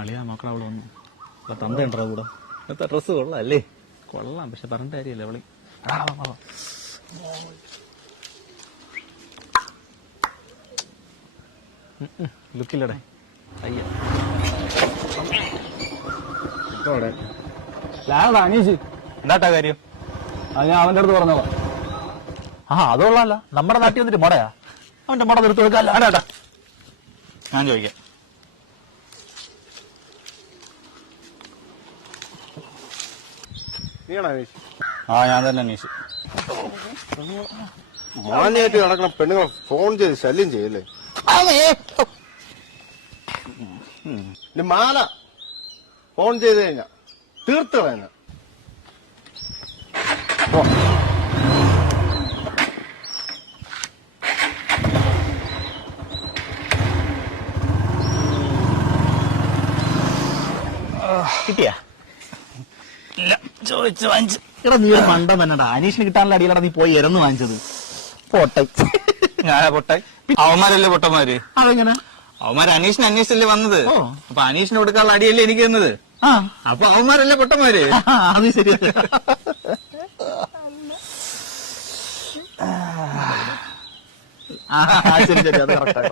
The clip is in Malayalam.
അളിയാ മക്കളെ അവള് വന്നു. തന്തയുണ്ടോ കൂടെ? ഇന്നത്തെ ഡ്രസ്സ് കൊള്ളാം അല്ലേ? കൊള്ളാം, പക്ഷെ പറഞ്ഞിട്ട് കാര്യമല്ലേ അവളി. ലുക്കില്ലടേ അയ്യ ലാടാ അനീഷ്, എന്താട്ടാ കാര്യം? അത് ഞാൻ അവന്റെ അടുത്ത് പറഞ്ഞോളാം. അതുകൊള്ളാല്ല. നമ്മുടെ നാട്ടിൽ വന്നിട്ട് മുടയാ. അവന്റെ മുട നിർത്തി വെക്കാല്ല. ആടാ ഞാൻ ചോദിക്കാം. ഞാൻ തന്നെ അനീഷ്. മാന്യായിട്ട് നടക്കണം പെണ്ണുങ്ങൾ ഫോൺ ചെയ്ത് ശല്യം ചെയ്യല്ലേ? മാല ഫോൺ ചെയ്ത് കഴിഞ്ഞാ തീർത്ത് കളഞ്ഞ കിട്ടിയാ? ഇല്ല, ചോദിച്ചു വാങ്ങിച്ചു. എടാ നീ ഒരു മണ്ടം തന്നെടാ. അനീഷിന് കിട്ടാനുള്ള അടിയിലടാ നീ പോയി ഇരന്ന് വാങ്ങിച്ചത്. പൊട്ടായി. ഞാനാ പൊട്ടായി? അവന്മാരല്ലേ പൊട്ടന്മാര്? അതെങ്ങനെ? അവന്മാര് അനീഷിന് അന്വേഷിച്ചല്ലേ വന്നത്. അപ്പൊ അനീഷിന് കൊടുക്കാനുള്ള അടിയല്ലേ എനിക്ക് തന്നത്. അപ്പൊ അവന്മാരല്ലേ പൊട്ടന്മാര്? അത് ശരി. ശരി ശരി, അത് കറക്റ്റാ.